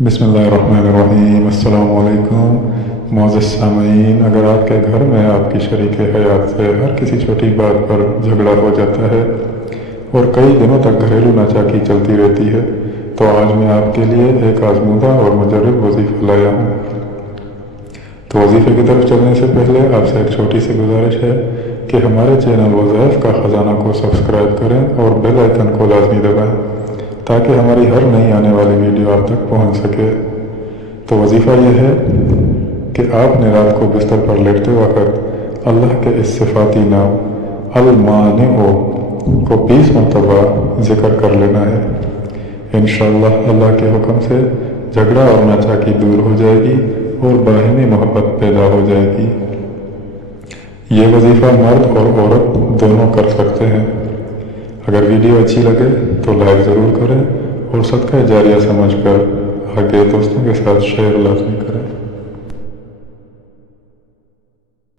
बिस्मिल्लाहिर्रहमानिर्रहीम। अस्सलामु अलैकुम मुअज़्ज़ज़ सामईन। अगर आपके घर में आपकी शरीक हयात से हर किसी छोटी बात पर झगड़ा हो जाता है और कई दिनों तक घरेलू नाचाकी चलती रहती है, तो आज मैं आपके लिए एक आज़मूदा और मुजर्रब वजीफ़ा लाया हूँ। तो वजीफ़े की तरफ चलने से पहले आपसे एक छोटी सी गुजारिश है कि हमारे चैनल वज़ाइफ का ख़जाना को सब्सक्राइब करें और बेल आइकन को लाज़मी दबाएं ताकि हमारी हर नई आने वाली वीडियो आप तक पहुंच सके। तो वजीफ़ा यह है कि आपने रात को बिस्तर पर लेटते वक़्त अल्लाह के इस सिफ़ाती नाम अल-मानिउ को 20 मरतबा ज़िक्र कर लेना है। इंशाअल्लाह अल्लाह के हुक्म से झगड़ा और नाचाकी दूर हो जाएगी और बाहिमी मोहब्बत पैदा हो जाएगी। ये वजीफ़ा मर्द और औरत दोनों कर सकते हैं। अगर वीडियो अच्छी लगे तो लाइक ज़रूर करें और सदका जारिया समझकर आगे दोस्तों के साथ शेयर लाज़मी करें।